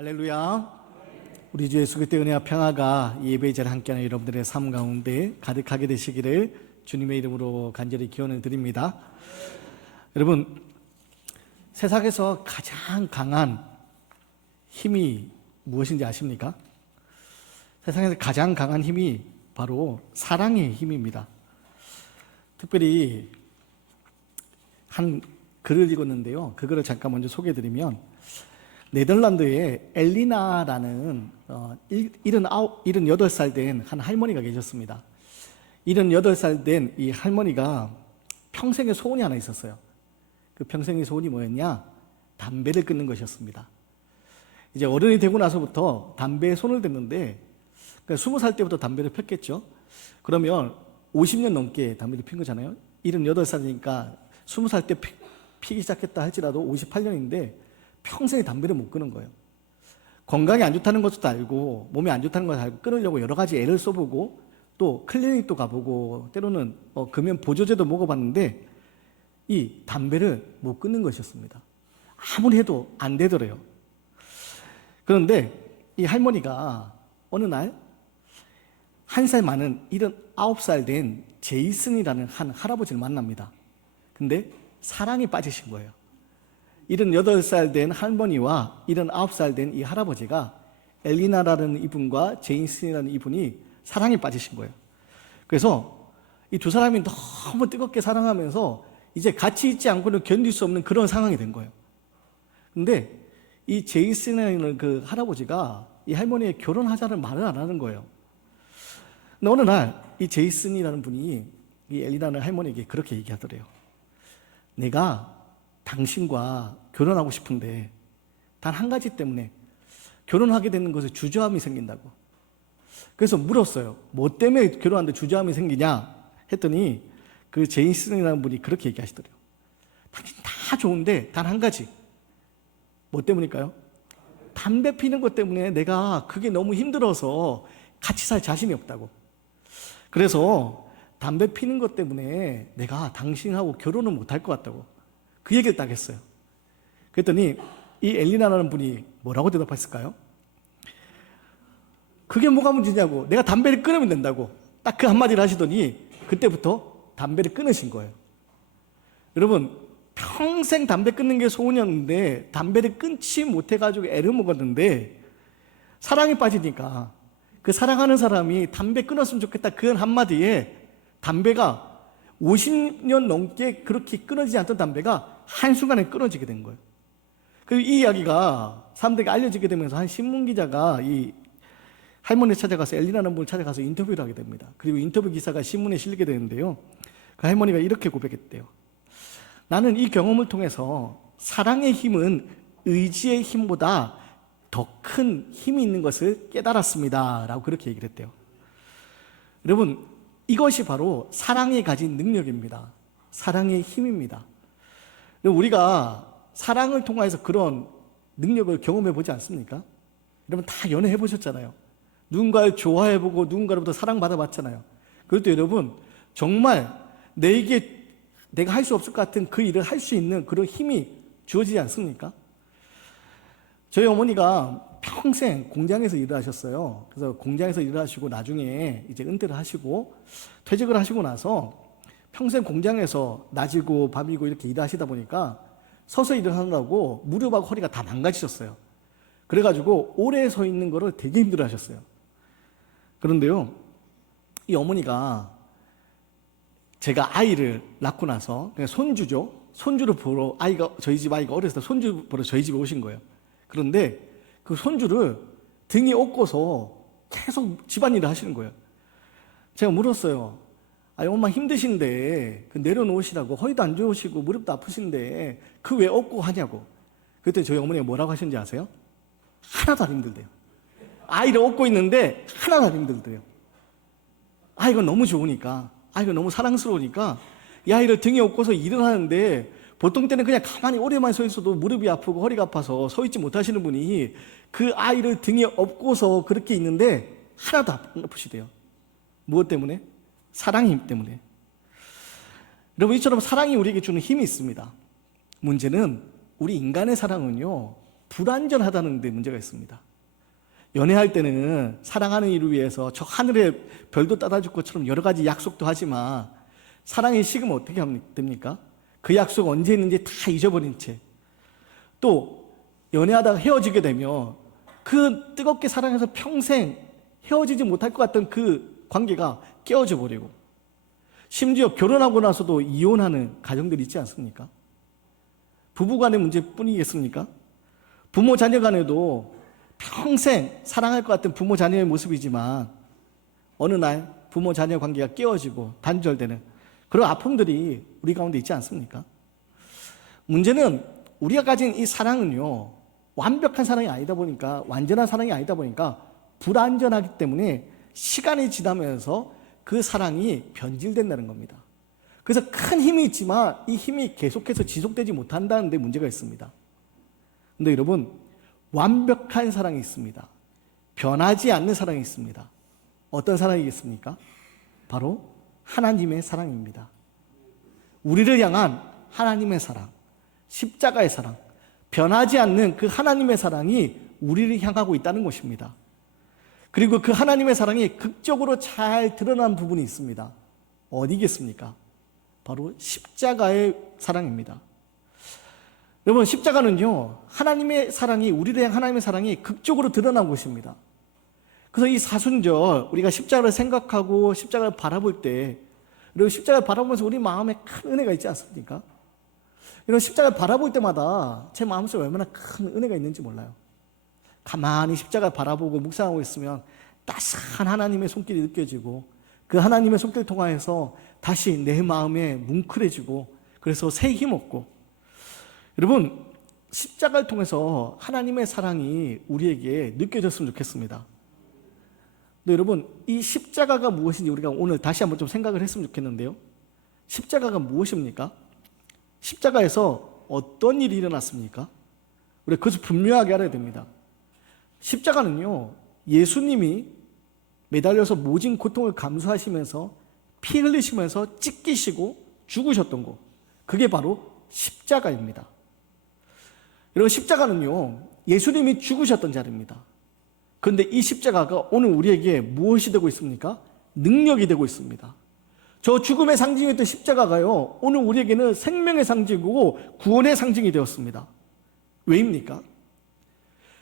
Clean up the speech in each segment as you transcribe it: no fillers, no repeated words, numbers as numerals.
할렐루야. 우리 주 예수 그리스도의 은혜와 평화가 이 예배의 자리에 함께하는 여러분들의 삶 가운데 가득하게 되시기를 주님의 이름으로 간절히 기원을 드립니다. 여러분, 세상에서 가장 강한 힘이 무엇인지 아십니까? 세상에서 가장 강한 힘이 바로 사랑의 힘입니다. 특별히 한 글을 읽었는데요. 그 글을 잠깐 먼저 소개해드리면, 네덜란드에 엘리나라는 78살 된 한 할머니가 계셨습니다. 78살 된 이 할머니가 평생의 소원이 하나 있었어요. 그 평생의 소원이 뭐였냐? 담배를 끊는 것이었습니다. 이제 어른이 되고 나서부터 담배에 손을 댔는데, 20살 때부터 담배를 폈겠죠. 그러면 50년 넘게 담배를 핀 거잖아요. 78살이니까 20살 때 피기 시작했다 할지라도 58년인데 평생에 담배를 못 끊은 거예요. 건강에 안 좋다는 것도 알고 몸에 안 좋다는 것도 알고 끊으려고 여러 가지 애를 써보고 또 클리닉도 가보고 때로는 금연 보조제도 먹어봤는데 이 담배를 못 끊는 것이었습니다. 아무리 해도 안 되더래요. 그런데 이 할머니가 어느 날 한 살 많은 79살 된 제이슨이라는 한 할아버지를 만납니다. 근데 사랑에 빠지신 거예요. 78살 된 할머니와 79살 된 이 할아버지가 엘리나라는 이분과 제이슨이라는 이분이 사랑에 빠지신 거예요. 그래서 이 두 사람이 너무 뜨겁게 사랑하면서 이제 같이 있지 않고는 견딜 수 없는 그런 상황이 된 거예요. 근데 이 제이슨이라는 그 할아버지가 이 할머니의 결혼하자는 말을 안 하는 거예요. 근데 어느 날 이 제이슨이라는 분이 이 엘리나라는 할머니에게 그렇게 얘기하더래요. 내가 당신과 결혼하고 싶은데 단 한 가지 때문에 결혼하게 되는 것에 주저함이 생긴다고. 그래서 물었어요. 뭐 때문에 결혼하는데 주저함이 생기냐 했더니 그 제이슨이라는 분이 그렇게 얘기하시더래요. 당신 다 좋은데 단 한 가지. 뭐 때문일까요? 담배 피는 것 때문에 내가 그게 너무 힘들어서 같이 살 자신이 없다고. 그래서 담배 피는 것 때문에 내가 당신하고 결혼을 못할 것 같다고. 그 얘기를 딱 했어요. 그랬더니 이 엘리나라는 분이 뭐라고 대답했을까요? 그게 뭐가 문제냐고. 내가 담배를 끊으면 된다고. 딱 그 한마디를 하시더니 그때부터 담배를 끊으신 거예요. 여러분, 평생 담배 끊는 게 소원이었는데 담배를 끊지 못해가지고 애를 먹었는데 사랑에 빠지니까 그 사랑하는 사람이 담배 끊었으면 좋겠다 그 한마디에 담배가 50년 넘게 그렇게 끊어지지 않던 담배가 한순간에 끊어지게 된 거예요. 그리고 이 이야기가 사람들에게 알려지게 되면서 한 신문기자가 이 할머니를 찾아가서 엘리나라는 분을 찾아가서 인터뷰를 하게 됩니다. 그리고 인터뷰 기사가 신문에 실리게 되는데요. 그 할머니가 이렇게 고백했대요. 나는 이 경험을 통해서 사랑의 힘은 의지의 힘보다 더 큰 힘이 있는 것을 깨달았습니다. 라고 그렇게 얘기를 했대요. 여러분, 이것이 바로 사랑이 가진 능력입니다. 사랑의 힘입니다. 우리가 사랑을 통해서 그런 능력을 경험해 보지 않습니까? 여러분 다 연애해 보셨잖아요. 누군가를 좋아해 보고 누군가로부터 사랑받아 봤잖아요. 그럴 때 여러분 정말 내게 내가 할 수 없을 것 같은 그 일을 할 수 있는 그런 힘이 주어지지 않습니까? 저희 어머니가 평생 공장에서 일을 하셨어요. 그래서 공장에서 일을 하시고 나중에 이제 은퇴를 하시고 퇴직을 하시고 나서 평생 공장에서 낮이고 밤이고 이렇게 일하시다 보니까 서서 일을 하느라고 무릎하고 허리가 다 망가지셨어요. 그래가지고 오래 서 있는 거를 되게 힘들어 하셨어요. 그런데요, 이 어머니가 제가 아이를 낳고 나서 그냥 손주죠. 손주를 보러 저희 집 아이가 어렸을 때 손주 보러 저희 집에 오신 거예요. 그런데 그 손주를 등에 업고서 계속 집안일을 하시는 거예요. 제가 물었어요. 아니, 엄마 힘드신데 그 내려놓으시라고. 허리도 안 좋으시고 무릎도 아프신데 그 왜 업고 하냐고. 그때 저희 어머니가 뭐라고 하시는지 아세요? 하나도 안 힘들대요. 아이를 업고 있는데 하나도 안 힘들대요. 아이가 너무 좋으니까, 아이가 너무 사랑스러우니까 이 아이를 등에 업고서 일을 하는데 보통 때는 그냥 가만히 오래만 서 있어도 무릎이 아프고 허리가 아파서 서 있지 못하시는 분이 그 아이를 등에 업고서 그렇게 있는데 하나도 안 아프시대요. 무엇 때문에? 사랑의 힘 때문에. 여러분, 이처럼 사랑이 우리에게 주는 힘이 있습니다. 문제는 우리 인간의 사랑은요, 불완전하다는 데 문제가 있습니다. 연애할 때는 사랑하는 이를 위해서 저 하늘에 별도 따다 줄 것처럼 여러 가지 약속도 하지만 사랑이 식으면 어떻게 됩니까? 그 약속 언제 했는지 다 잊어버린 채 또 연애하다가 헤어지게 되면 그 뜨겁게 사랑해서 평생 헤어지지 못할 것 같던 그 관계가 깨어져 버리고 심지어 결혼하고 나서도 이혼하는 가정들이 있지 않습니까? 부부간의 문제뿐이겠습니까? 부모 자녀 간에도 평생 사랑할 것 같은 부모 자녀의 모습이지만 어느 날 부모 자녀 관계가 깨어지고 단절되는 그런 아픔들이 우리 가운데 있지 않습니까? 문제는 우리가 가진 이 사랑은요, 완벽한 사랑이 아니다 보니까, 완전한 사랑이 아니다 보니까 불완전하기 때문에 시간이 지나면서 그 사랑이 변질된다는 겁니다. 그래서 큰 힘이 있지만 이 힘이 계속해서 지속되지 못한다는 데 문제가 있습니다. 근데 여러분, 완벽한 사랑이 있습니다. 변하지 않는 사랑이 있습니다. 어떤 사랑이겠습니까? 바로 하나님의 사랑입니다. 우리를 향한 하나님의 사랑, 십자가의 사랑, 변하지 않는 그 하나님의 사랑이 우리를 향하고 있다는 것입니다. 그리고 그 하나님의 사랑이 극적으로 잘 드러난 부분이 있습니다. 어디겠습니까? 바로 십자가의 사랑입니다. 여러분, 십자가는요, 하나님의 사랑이, 우리를 향한 하나님의 사랑이 극적으로 드러난 것입니다. 그래서 이 사순절, 우리가 십자가를 생각하고 십자가를 바라볼 때, 그리고 십자가를 바라보면서 우리 마음에 큰 은혜가 있지 않습니까? 이런 십자가를 바라볼 때마다 제 마음속에 얼마나 큰 은혜가 있는지 몰라요. 가만히 십자가를 바라보고 묵상하고 있으면 따스한 하나님의 손길이 느껴지고 그 하나님의 손길 통하여서 다시 내 마음에 뭉클해지고 그래서 새 힘 얻고 여러분, 십자가를 통해서 하나님의 사랑이 우리에게 느껴졌으면 좋겠습니다. 근데 여러분, 이 십자가가 무엇인지 우리가 오늘 다시 한번 좀 생각을 했으면 좋겠는데요. 십자가가 무엇입니까? 십자가에서 어떤 일이 일어났습니까? 우리 그것을 분명하게 알아야 됩니다. 십자가는요, 예수님이 매달려서 모진 고통을 감수하시면서 피 흘리시면서 찢기시고 죽으셨던 것, 그게 바로 십자가입니다. 여러분, 십자가는요, 예수님이 죽으셨던 자리입니다. 그런데 이 십자가가 오늘 우리에게 무엇이 되고 있습니까? 능력이 되고 있습니다. 저 죽음의 상징이었던 십자가가요, 오늘 우리에게는 생명의 상징이고 구원의 상징이 되었습니다. 왜입니까?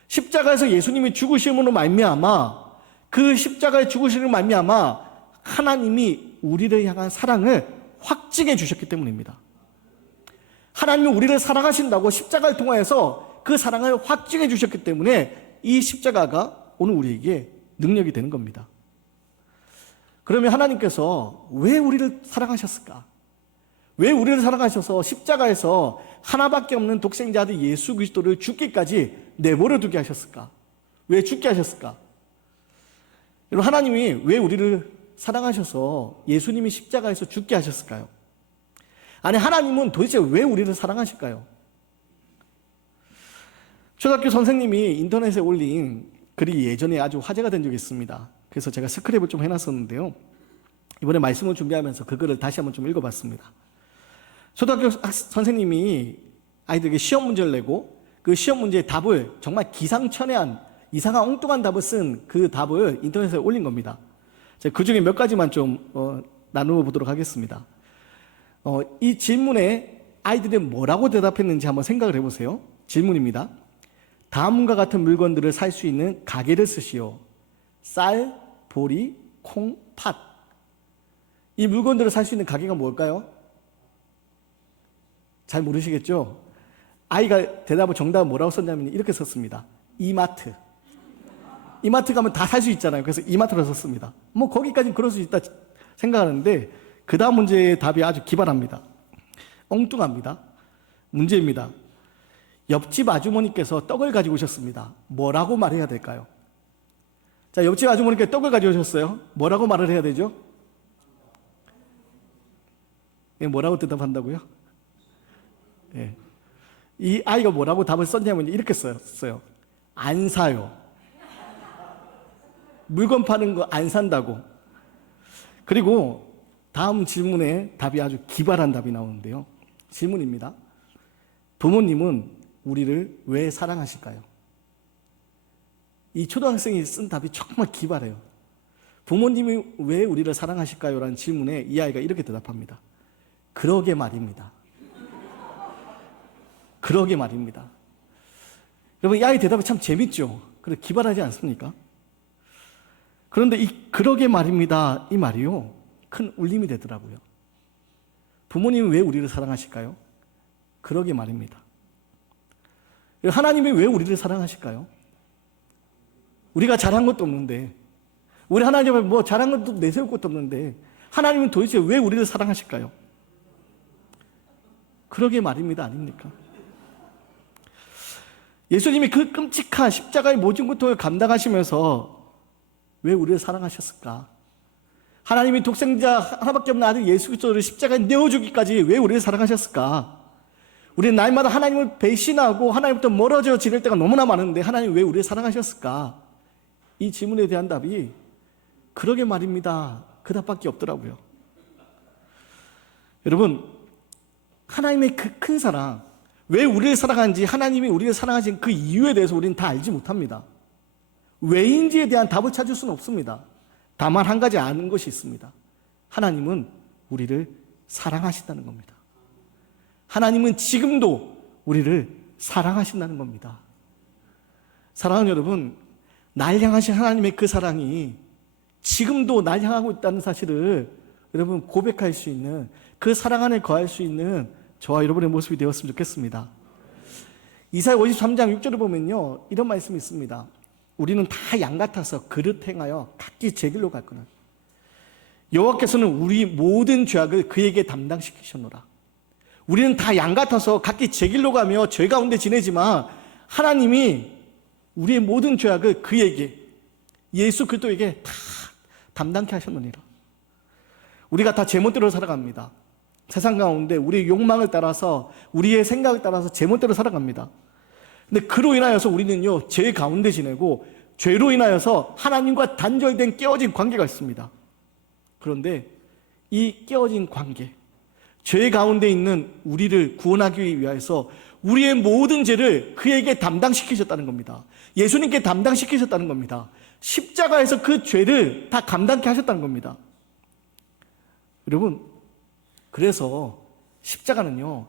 십자가에서 예수님이 죽으심으로 말미암아, 그 십자가의 죽으심으로 말미암아 하나님이 우리를 향한 사랑을 확증해 주셨기 때문입니다. 하나님이 우리를 사랑하신다고 십자가를 통하여서 그 사랑을 확증해 주셨기 때문에 이 십자가가 오늘 우리에게 능력이 되는 겁니다. 그러면 하나님께서 왜 우리를 사랑하셨을까? 왜 우리를 사랑하셔서 십자가에서 하나밖에 없는 독생자 아들 예수 그리스도를 죽기까지 내버려 두게 하셨을까? 왜 죽게 하셨을까? 여러분, 하나님이 왜 우리를 사랑하셔서 예수님이 십자가에서 죽게 하셨을까요? 아니, 하나님은 도대체 왜 우리를 사랑하실까요? 초등학교 선생님이 인터넷에 올린 글이 예전에 아주 화제가 된 적이 있습니다. 그래서 제가 스크랩을 좀 해놨었는데요. 이번에 말씀을 준비하면서 그 글을 다시 한번 좀 읽어봤습니다. 초등학교 선생님이 아이들에게 시험 문제를 내고 그 시험 문제의 답을 정말 기상천외한 이상한 엉뚱한 답을 쓴 그 답을 인터넷에 올린 겁니다. 제가 그 중에 몇 가지만 좀 나누어 보도록 하겠습니다. 이 질문에 아이들이 뭐라고 대답했는지 한번 생각을 해보세요. 질문입니다. 다음과 같은 물건들을 살 수 있는 가게를 쓰시오. 쌀, 보리, 콩, 팥. 이 물건들을 살 수 있는 가게가 뭘까요? 잘 모르시겠죠? 아이가 대답을 정답을 뭐라고 썼냐면 이렇게 썼습니다. 이마트. 이마트 가면 다 살 수 있잖아요. 그래서 이마트로 썼습니다. 뭐 거기까지는 그럴 수 있다 생각하는데 그 다음 문제의 답이 아주 기발합니다. 엉뚱합니다. 문제입니다. 옆집 아주머니께서 떡을 가지고 오셨습니다. 뭐라고 말해야 될까요? 자, 옆집 아주머니께서 떡을 가지고 오셨어요. 뭐라고 말을 해야 되죠? 뭐라고 대답한다고요? 예. 이 아이가 뭐라고 답을 썼냐면 이렇게 썼어요. 안 사요. 물건 파는 거 안 산다고. 그리고 다음 질문에 답이 아주 기발한 답이 나오는데요. 질문입니다. 부모님은 우리를 왜 사랑하실까요? 이 초등학생이 쓴 답이 정말 기발해요. 부모님이 왜 우리를 사랑하실까요? 라는 질문에 이 아이가 이렇게 대답합니다. 그러게 말입니다. 그러게 말입니다. 여러분, 이 아이 대답이 참 재밌죠? 그래, 기발하지 않습니까? 그런데 이 그러게 말입니다, 이 말이요, 큰 울림이 되더라고요. 부모님은 왜 우리를 사랑하실까요? 그러게 말입니다. 하나님이 왜 우리를 사랑하실까요? 우리가 잘한 것도 없는데, 우리 하나님은 뭐 잘한 것도 내세울 것도 없는데, 하나님은 도대체 왜 우리를 사랑하실까요? 그러게 말입니다, 아닙니까? 예수님이 그 끔찍한 십자가의 모진 고통을 감당하시면서 왜 우리를 사랑하셨을까? 하나님이 독생자 하나밖에 없는 아들 예수 그리스도를 십자가에 내어주기까지 왜 우리를 사랑하셨을까? 우리는 날마다 하나님을 배신하고 하나님부터 멀어져 지낼 때가 너무나 많은데 하나님 왜 우리를 사랑하셨을까? 이 질문에 대한 답이 그러게 말입니다, 그 답밖에 없더라고요. 여러분, 하나님의 그 큰 사랑, 왜 우리를 사랑하는지, 하나님이 우리를 사랑하신 그 이유에 대해서 우리는 다 알지 못합니다. 왜인지에 대한 답을 찾을 수는 없습니다. 다만 한 가지 아는 것이 있습니다. 하나님은 우리를 사랑하신다는 겁니다. 하나님은 지금도 우리를 사랑하신다는 겁니다. 사랑하는 여러분, 날 향하신 하나님의 그 사랑이 지금도 날 향하고 있다는 사실을 여러분 고백할 수 있는, 그 사랑 안에 거할 수 있는 저와 여러분의 모습이 되었으면 좋겠습니다. 이사야 53장 6절을 보면요, 이런 말씀이 있습니다. 우리는 다 양 같아서 그릇 행하여 각기 제 길로 갔거늘 여호와께서는 우리 모든 죄악을 그에게 담당시키셨노라. 우리는 다 양 같아서 각기 제 길로 가며 죄 가운데 지내지만 하나님이 우리의 모든 죄악을 그에게, 예수 그리스도에게 다 담당케 하셨느니라. 우리가 다 제멋대로 살아갑니다. 세상 가운데 우리의 욕망을 따라서, 우리의 생각을 따라서 제멋대로 살아갑니다. 근데 그로 인하여서 우리는요, 죄 가운데 지내고 죄로 인하여서 하나님과 단절된 깨어진 관계가 있습니다. 그런데 이 깨어진 관계, 죄 가운데 있는 우리를 구원하기 위해서 우리의 모든 죄를 그에게 담당시키셨다는 겁니다. 예수님께 담당시키셨다는 겁니다. 십자가에서 그 죄를 다 감당케 하셨다는 겁니다. 여러분, 그래서 십자가는요,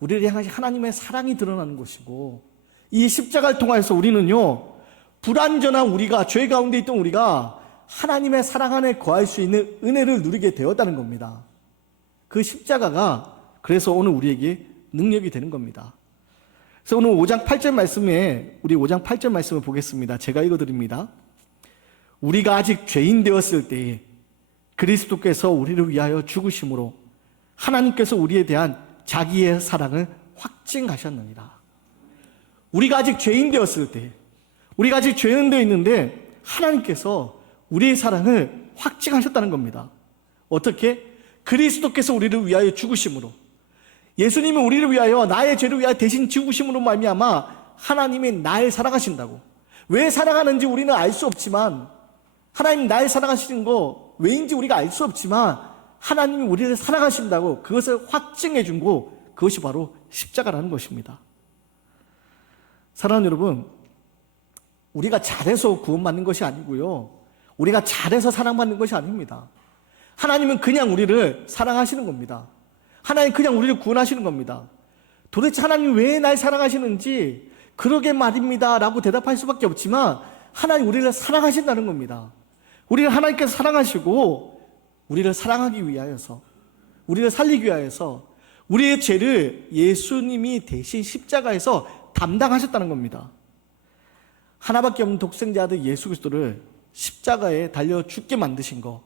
우리를 향하신 하나님의 사랑이 드러나는 것이고, 이 십자가를 통해서 우리는요, 불완전한 우리가, 죄 가운데 있던 우리가 하나님의 사랑 안에 거할 수 있는 은혜를 누리게 되었다는 겁니다. 그 십자가가 그래서 오늘 우리에게 능력이 되는 겁니다. 그래서 오늘 5장 8절 말씀에, 우리 5장 8절 말씀을 보겠습니다. 제가 읽어드립니다. 우리가 아직 죄인 되었을 때에 그리스도께서 우리를 위하여 죽으심으로 하나님께서 우리에 대한 자기의 사랑을 확증하셨느니라. 우리가 아직 죄인 되었을 때, 우리가 아직 죄인 되어 있는데 하나님께서 우리의 사랑을 확증하셨다는 겁니다. 어떻게? 그리스도께서 우리를 위하여 죽으심으로, 예수님은 우리를 위하여, 나의 죄를 위하여 대신 죽으심으로 말미암아 하나님이 날 사랑하신다고. 왜 사랑하는지 우리는 알 수 없지만, 하나님 날 사랑하시는 거 왜인지 우리가 알 수 없지만 하나님이 우리를 사랑하신다고 그것을 확증해 준 거, 그것이 바로 십자가라는 것입니다. 사랑하는 여러분, 우리가 잘해서 구원받는 것이 아니고요, 우리가 잘해서 사랑받는 것이 아닙니다. 하나님은 그냥 우리를 사랑하시는 겁니다. 하나님 그냥 우리를 구원하시는 겁니다. 도대체 하나님 왜 날 사랑하시는지 그러게 말입니다 라고 대답할 수밖에 없지만 하나님 우리를 사랑하신다는 겁니다. 우리를 하나님께서 사랑하시고 우리를 사랑하기 위하여서, 우리를 살리기 위하여서 우리의 죄를 예수님이 대신 십자가에서 담당하셨다는 겁니다. 하나밖에 없는 독생자 아들 예수 그리스도를 십자가에 달려 죽게 만드신 것,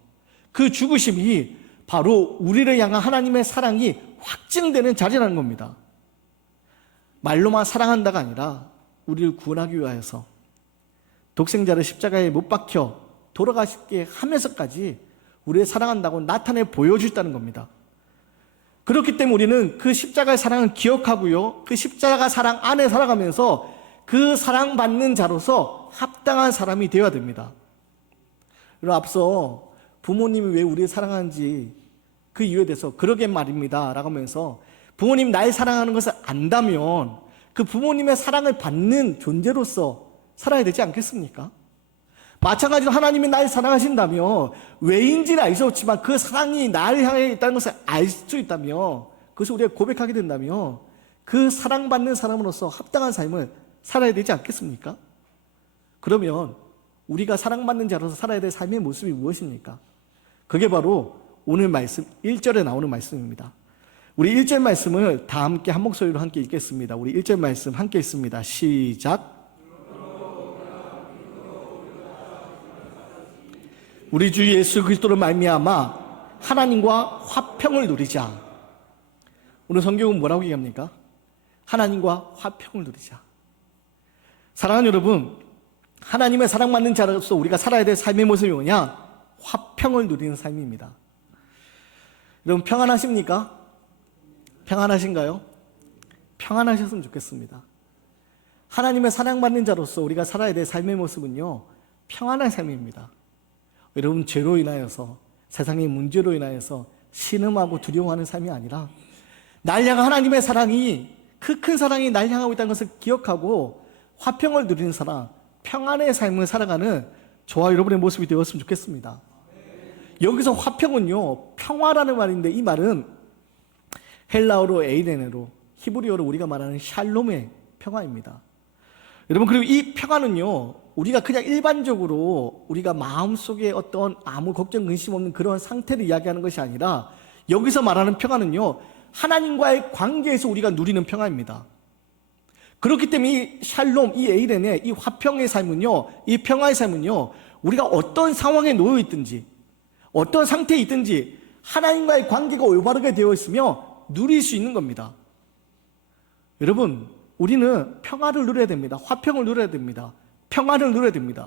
그 죽으심이 바로 우리를 향한 하나님의 사랑이 확증되는 자리라는 겁니다. 말로만 사랑한다가 아니라 우리를 구원하기 위하여서 독생자를 십자가에 못 박혀 돌아가시게 하면서까지 우리를 사랑한다고 나타내 보여주셨다는 겁니다. 그렇기 때문에 우리는 그 십자가의 사랑을 기억하고요, 그 십자가 사랑 안에 살아가면서 그 사랑받는 자로서 합당한 사람이 되어야 됩니다. 그리고 앞서 부모님이 왜 우리를 사랑하는지 그 이유에 대해서 그러게 말입니다 라고 하면서 부모님 날 사랑하는 것을 안다면 그 그 부모님의 사랑을 받는 존재로서 살아야 되지 않겠습니까? 마찬가지로 하나님이 날 사랑하신다며 왜인지는 알 수 없지만 그 사랑이 나를 향해 있다는 것을 알 수 있다며 그것을 우리가 고백하게 된다며 그 사랑받는 사람으로서 합당한 삶을 살아야 되지 않겠습니까? 그러면 우리가 사랑받는 자로서 살아야 될 삶의 모습이 무엇입니까? 그게 바로 오늘 말씀 1절에 나오는 말씀입니다. 우리 1절 말씀을 다 함께 한 목소리로 함께 읽겠습니다. 우리 1절 말씀 함께 읽습니다. 시작. 우리 주 예수 그리스도로 말미암아 하나님과 화평을 누리자. 오늘 성경은 뭐라고 얘기합니까? 하나님과 화평을 누리자. 사랑하는 여러분, 하나님의 사랑받는 자로서 우리가 살아야 될 삶의 모습이 뭐냐? 화평을 누리는 삶입니다. 여러분 평안하십니까? 평안하신가요? 평안하셨으면 좋겠습니다. 하나님의 사랑받는 자로서 우리가 살아야 될 삶의 모습은요, 평안한 삶입니다. 여러분 죄로 인하여서 세상의 문제로 인하여서 신음하고 두려워하는 삶이 아니라 날 향한 하나님의 사랑이 그 큰 사랑이 날 향하고 있다는 것을 기억하고 화평을 누리는 사람, 평안의 삶을 살아가는 저와 여러분의 모습이 되었으면 좋겠습니다. 여기서 화평은요, 평화라는 말인데 이 말은 헬라어로 에이레네로, 히브리어로 우리가 말하는 샬롬의 평화입니다. 여러분 그리고 이 평화는요, 우리가 그냥 일반적으로 우리가 마음속에 어떤 아무 걱정 근심 없는 그런 상태를 이야기하는 것이 아니라 여기서 말하는 평화는요, 하나님과의 관계에서 우리가 누리는 평화입니다. 그렇기 때문에 이 샬롬, 이 에이렌의 이 화평의 삶은요, 이 평화의 삶은요, 우리가 어떤 상황에 놓여 있든지 어떤 상태에 있든지 하나님과의 관계가 올바르게 되어 있으며 누릴 수 있는 겁니다. 여러분 우리는 평화를 누려야 됩니다. 화평을 누려야 됩니다. 평안을 누려야 됩니다.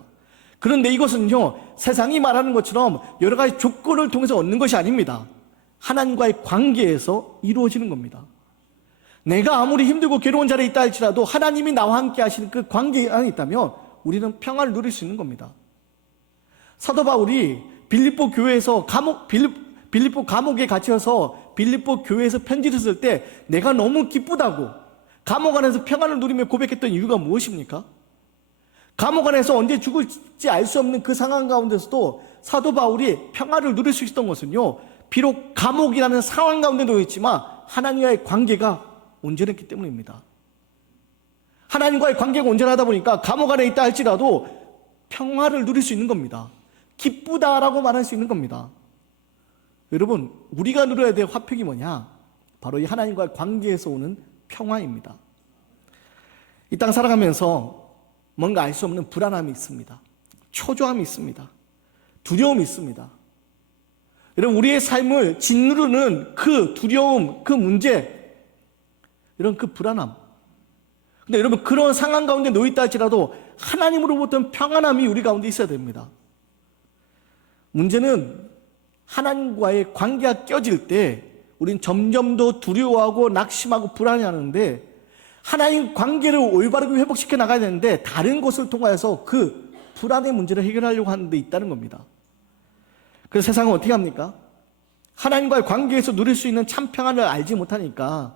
그런데 이것은요, 세상이 말하는 것처럼 여러 가지 조건을 통해서 얻는 것이 아닙니다. 하나님과의 관계에서 이루어지는 겁니다. 내가 아무리 힘들고 괴로운 자리에 있다 할지라도 하나님이 나와 함께 하시는 그 관계 안에 있다면 우리는 평안을 누릴 수 있는 겁니다. 사도 바울이 빌립보 교회에서 빌립보 감옥에 갇혀서 빌립보 교회에서 편지를 쓸 때 내가 너무 기쁘다고 감옥 안에서 평안을 누리며 고백했던 이유가 무엇입니까? 감옥 안에서 언제 죽을지 알 수 없는 그 상황 가운데서도 사도 바울이 평화를 누릴 수 있었던 것은요, 비록 감옥이라는 상황 가운데 놓여 있지만 하나님과의 관계가 온전했기 때문입니다. 하나님과의 관계가 온전하다 보니까 감옥 안에 있다 할지라도 평화를 누릴 수 있는 겁니다. 기쁘다라고 말할 수 있는 겁니다. 여러분 우리가 누려야 될 화평이 뭐냐? 바로 이 하나님과의 관계에서 오는 평화입니다. 이 땅 살아가면서 뭔가 알 수 없는 불안함이 있습니다. 초조함이 있습니다. 두려움이 있습니다. 여러분 우리의 삶을 짓누르는 그 두려움, 그 문제, 이런 그 불안함. 근데 여러분 그런 상황 가운데 놓여 있다 할지라도 하나님으로부터 평안함이 우리 가운데 있어야 됩니다. 문제는 하나님과의 관계가 깨어질 때 우린 점점 더 두려워하고 낙심하고 불안해하는데 하나님 관계를 올바르게 회복시켜 나가야 되는데 다른 것을 통하여서 그 불안의 문제를 해결하려고 하는 데 있다는 겁니다. 그래서 세상은 어떻게 합니까? 하나님과의 관계에서 누릴 수 있는 참 평안을 알지 못하니까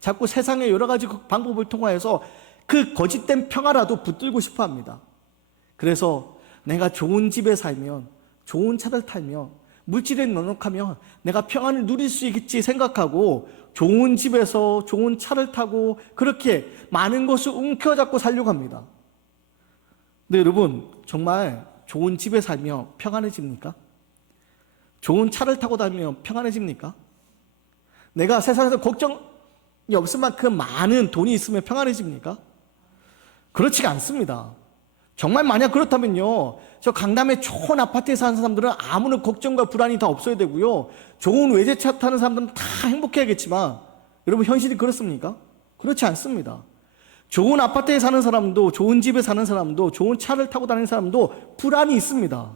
자꾸 세상의 여러 가지 방법을 통하여서 그 거짓된 평화라도 붙들고 싶어 합니다. 그래서 내가 좋은 집에 살면, 좋은 차를 타면, 물질에 넉넉하면 내가 평안을 누릴 수 있겠지 생각하고 좋은 집에서 좋은 차를 타고 그렇게 많은 것을 움켜잡고 살려고 합니다. 근데 여러분 정말 좋은 집에 살면 평안해집니까? 좋은 차를 타고 다니면 평안해집니까? 내가 세상에서 걱정이 없을 만큼 많은 돈이 있으면 평안해집니까? 그렇지가 않습니다. 정말 만약 그렇다면요, 저 강남의 좋은 아파트에 사는 사람들은 아무런 걱정과 불안이 다 없어야 되고요, 좋은 외제차 타는 사람들은 다 행복해야겠지만 여러분 현실이 그렇습니까? 그렇지 않습니다. 좋은 아파트에 사는 사람도, 좋은 집에 사는 사람도, 좋은 차를 타고 다니는 사람도 불안이 있습니다.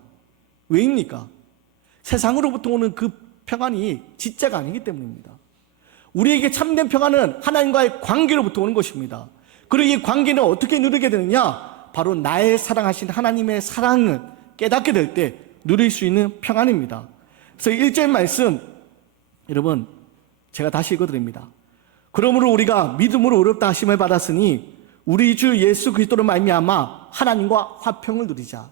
왜입니까? 세상으로부터 오는 그 평안이 진짜가 아니기 때문입니다. 우리에게 참된 평안은 하나님과의 관계로부터 오는 것입니다. 그리고 이 관계는 어떻게 누리게 되느냐? 바로 나의 사랑하신 하나님의 사랑을 깨닫게 될 때 누릴 수 있는 평안입니다. 그래서 1절 말씀 여러분 제가 다시 읽어드립니다. 그러므로 우리가 믿음으로 의롭다 하심을 받았으니 우리 주 예수 그리스도로 말미암아 하나님과 화평을 누리자.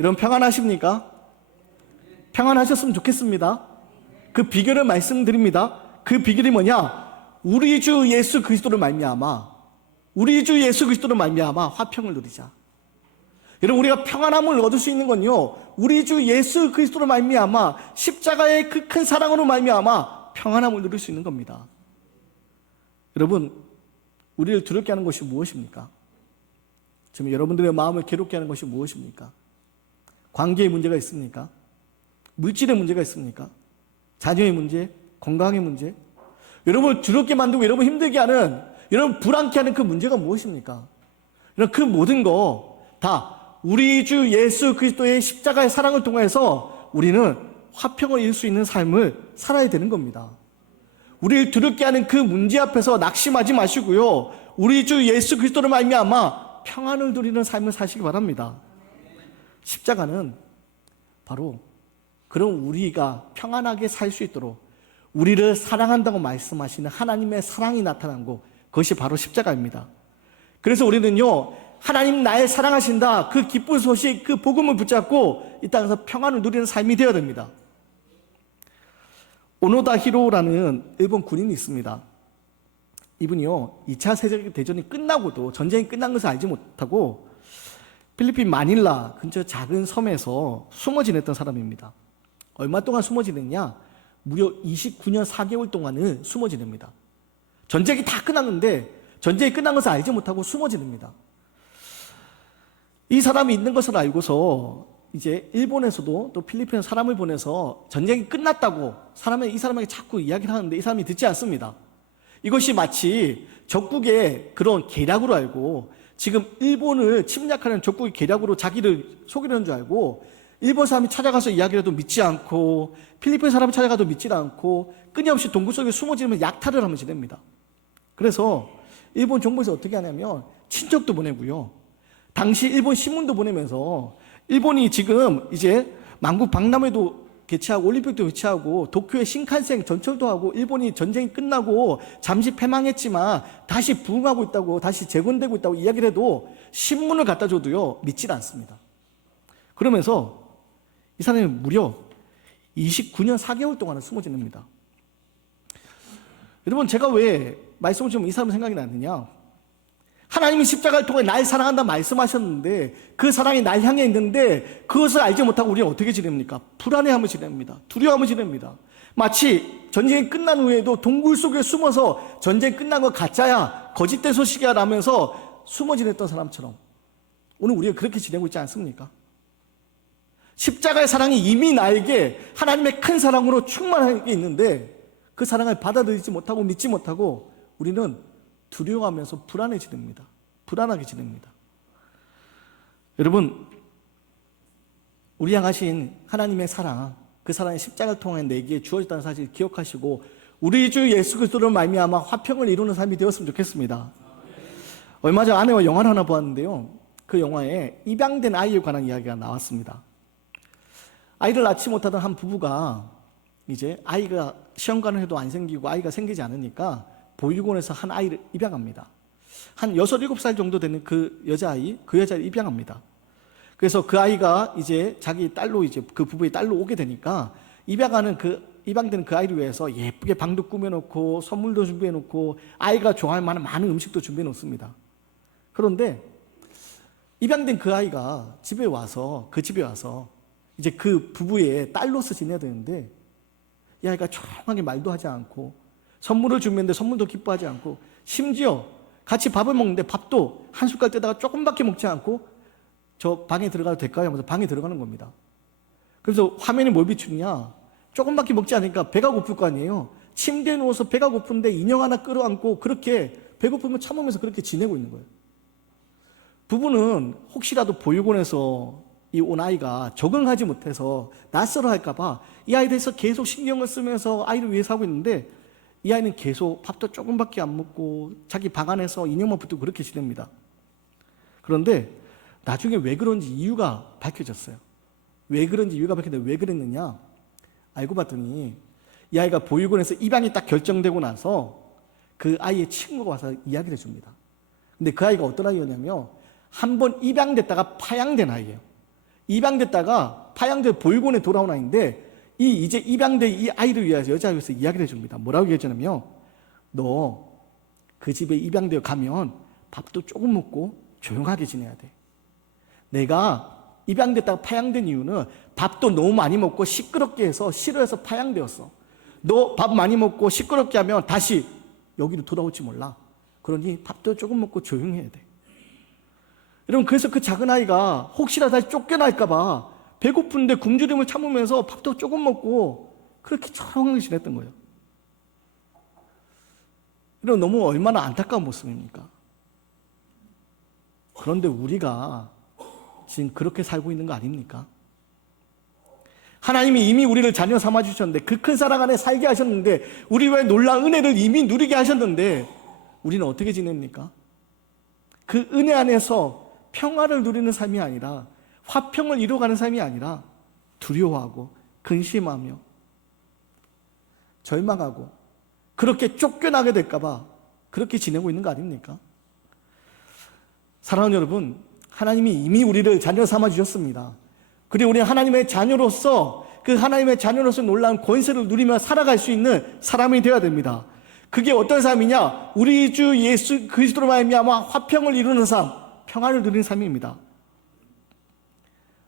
여러분 평안하십니까? 평안하셨으면 좋겠습니다. 그 비결을 말씀드립니다. 그 비결이 뭐냐? 우리 주 예수 그리스도로 말미암아 화평을 누리자. 여러분 우리가 평안함을 얻을 수 있는 건요, 우리 주 예수 그리스도로 말미암아 십자가의 그 큰 사랑으로 말미암아 평안함을 누릴 수 있는 겁니다. 여러분 우리를 두렵게 하는 것이 무엇입니까? 지금 여러분들의 마음을 괴롭게 하는 것이 무엇입니까? 관계의 문제가 있습니까? 물질의 문제가 있습니까? 자녀의 문제, 건강의 문제, 여러분을 두렵게 만들고 여러분 힘들게 하는, 여러분 불안케 하는 그 문제가 무엇입니까? 여러분 그 모든 거 다 우리 주 예수 그리스도의 십자가의 사랑을 통해서 우리는 화평을 이룰 수 있는 삶을 살아야 되는 겁니다. 우리를 두렵게 하는 그 문제 앞에서 낙심하지 마시고요, 우리 주 예수 그리스도로 말미암아 평안을 누리는 삶을 사시기 바랍니다. 십자가는 바로 그런 우리가 평안하게 살 수 있도록 우리를 사랑한다고 말씀하시는 하나님의 사랑이 나타난 것, 그것이 바로 십자가입니다. 그래서 우리는요, 하나님 나를 사랑하신다, 그 기쁜 소식, 그 복음을 붙잡고 이 땅에서 평안을 누리는 삶이 되어야 됩니다. 오노다 히로라는 일본 군인이 있습니다. 이분이요, 2차 세계대전이 끝나고도 전쟁이 끝난 것을 알지 못하고 필리핀 마닐라 근처 작은 섬에서 숨어 지냈던 사람입니다. 얼마 동안 숨어 지냈냐? 무려 29년 4개월 동안을 숨어 지냅니다. 전쟁이 다 끝났는데 전쟁이 끝난 것을 알지 못하고 숨어 지냅니다. 이 사람이 있는 것을 알고서 이제 일본에서도 또 필리핀 사람을 보내서 전쟁이 끝났다고 이 사람에게 자꾸 이야기를 하는데 이 사람이 듣지 않습니다. 이것이 마치 적국의 그런 계략으로 알고 지금 일본을 침략하는 적국의 계략으로 자기를 속이려는 줄 알고 일본 사람이 찾아가서 이야기를 해도 믿지 않고 필리핀 사람이 찾아가도 믿지 않고 끊임없이 동굴 속에 숨어지면 약탈을 하면 지냅니다. 그래서 일본 정부에서 어떻게 하냐면 친척도 보내고요, 당시 일본 신문도 보내면서 일본이 지금 이제 만국 박람회도 개최하고 올림픽도 개최하고 도쿄에 신칸센 전철도 하고 일본이 전쟁이 끝나고 잠시 패망했지만 다시 부흥하고 있다고, 다시 재건되고 있다고 이야기를 해도 신문을 갖다 줘도요 믿질 않습니다. 그러면서 이 사람이 무려 29년 4개월 동안을 숨어 지냅니다. 여러분 제가 왜 말씀을 좀 이 사람 생각이 나느냐, 하나님이 십자가를 통해 날 사랑한다 말씀하셨는데 그 사랑이 날 향해 있는데 그것을 알지 못하고 우리는 어떻게 지냅니까? 불안해하며 지냅니다. 두려워하며 지냅니다. 마치 전쟁이 끝난 후에도 동굴 속에 숨어서 전쟁이 끝난 거 가짜야, 거짓된 소식이야 라면서 숨어 지냈던 사람처럼 오늘 우리가 그렇게 지내고 있지 않습니까? 십자가의 사랑이 이미 나에게 하나님의 큰 사랑으로 충만하게 있는데 그 사랑을 받아들이지 못하고 믿지 못하고 우리는 두려워하면서 불안하게 지냅니다. 여러분 우리 향하신 하나님의 사랑, 그 사랑이 십자가를 통해 내게 주어졌다는 사실을 기억하시고 우리 주 예수 그리스도로 말미암아 화평을 이루는 삶이 되었으면 좋겠습니다. 얼마 전 아내와 영화를 하나 보았는데요, 그 영화에 입양된 아이에 관한 이야기가 나왔습니다. 아이를 낳지 못하던 한 부부가 이제 아이가 시험관을 해도 안 생기고 아이가 생기지 않으니까 보육원에서 한 아이를 입양합니다. 한 6, 7살 정도 되는 그 여자를 입양합니다. 그래서 그 아이가 이제 자기 딸로, 이제 그 부부의 딸로 오게 되니까 입양되는 그 아이를 위해서 예쁘게 방도 꾸며놓고 선물도 준비해놓고 아이가 좋아할 만한 많은 음식도 준비해놓습니다. 그런데 입양된 그 아이가 집에 와서 이제 그 부부의 딸로서 지내야 되는데 이 아이가 조용하게 말도 하지 않고 선물을 준비했는데 선물도 기뻐하지 않고 심지어 같이 밥을 먹는데 밥도 한 숟갈 떼다가 조금밖에 먹지 않고 저 방에 들어가도 될까요? 하면서 방에 들어가는 겁니다. 그래서 화면이 뭘 비추느냐, 조금밖에 먹지 않으니까 배가 고플 거 아니에요. 침대에 누워서 배가 고픈데 인형 하나 끌어안고 그렇게 배고프면 참으면서 그렇게 지내고 있는 거예요. 부부는 혹시라도 보육원에서 이 온 아이가 적응하지 못해서 낯설어 할까봐 이 아이에 대해서 계속 신경을 쓰면서 아이를 위해서 하고 있는데 이 아이는 계속 밥도 조금밖에 안 먹고 자기 방 안에서 인형만 붙들고 그렇게 지냅니다. 그런데 나중에 왜 그런지 이유가 밝혀졌어요. 왜 그런지 이유가 밝혀졌는데 왜 그랬느냐, 알고 봤더니 이 아이가 보육원에서 입양이 딱 결정되고 나서 그 아이의 친구가 와서 이야기를 해줍니다. 근데 그 아이가 어떤 아이였냐면 한 번 입양됐다가 파양된 아이예요. 입양됐다가 파양돼 보육원에 돌아온 아이인데 이제 입양된 이 아이를 위해서 여자아이에서 이야기를 해줍니다. 뭐라고 얘기했냐면 너 그 집에 입양되어 가면 밥도 조금 먹고 조용하게 지내야 돼. 내가 입양됐다가 파양된 이유는 밥도 너무 많이 먹고 시끄럽게 해서 싫어해서 파양되었어. 너 밥 많이 먹고 시끄럽게 하면 다시 여기로 돌아올지 몰라. 그러니 밥도 조금 먹고 조용해야 돼. 여러분, 그래서 그 작은 아이가 혹시나 다시 쫓겨날까 봐 배고픈데 굶주림을 참으면서 밥도 조금 먹고 그렇게 조용하게 지냈던 거예요. 이런 너무 얼마나 안타까운 모습입니까? 그런데 우리가 지금 그렇게 살고 있는 거 아닙니까? 하나님이 이미 우리를 자녀 삼아 주셨는데 그 큰 사랑 안에 살게 하셨는데 우리 왜 놀라운 은혜를 이미 누리게 하셨는데 우리는 어떻게 지냅니까? 그 은혜 안에서 평화를 누리는 삶이 아니라 화평을 이루어가는 삶이 아니라 두려워하고 근심하며 절망하고 그렇게 쫓겨나게 될까 봐 그렇게 지내고 있는 거 아닙니까? 사랑하는 여러분, 하나님이 이미 우리를 자녀 삼아 주셨습니다. 그리고 우리 하나님의 자녀로서 그 하나님의 자녀로서 놀라운 권세를 누리며 살아갈 수 있는 사람이 되어야 됩니다. 그게 어떤 삶이냐? 우리 주 예수 그리스도로 말미암아 화평을 이루는 삶, 평화를 누리는 삶입니다.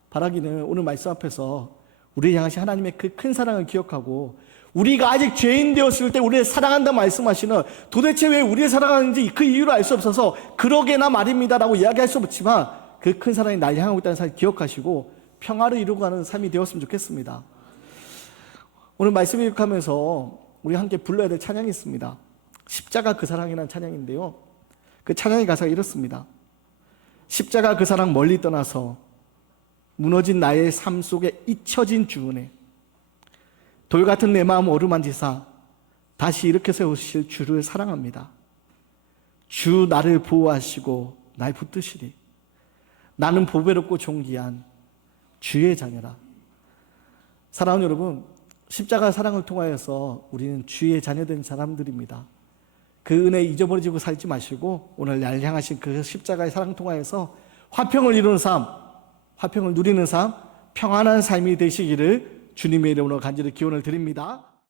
바라기는 오늘 말씀 앞에서 우리를 향하신 하나님의 그 큰 사랑을 기억하고 우리가 아직 죄인 되었을 때 우리를 사랑한다 말씀하시는 도대체 왜 우리를 사랑하는지 그 이유를 알 수 없어서 그러게나 말입니다라고 이야기할 수 없지만 그 큰 사랑이 날 향하고 있다는 사실 기억하시고 평화를 이루고 가는 삶이 되었으면 좋겠습니다. 오늘 말씀 읽으면서 우리 함께 불러야 될 찬양이 있습니다. 십자가 그 사랑이라는 찬양인데요. 그 찬양의 가사가 이렇습니다. 십자가 그 사랑 멀리 떠나서 무너진 나의 삶 속에 잊혀진 주 은혜 돌 같은 내 마음 어루만지사 다시 이렇게 세우실 주를 사랑합니다. 주 나를 보호하시고 날 붙드시리. 나는 보배롭고 존귀한 주의 자녀라. 사랑하는 여러분, 십자가 사랑을 통하여서 우리는 주의 자녀된 사람들입니다. 그 은혜 잊어버리고 살지 마시고 오늘 날 향하신 그 십자가의 사랑 통하여서 화평을 이루는 삶, 화평을 누리는 삶, 평안한 삶이 되시기를 주님의 이름으로 간절히 기원을 드립니다.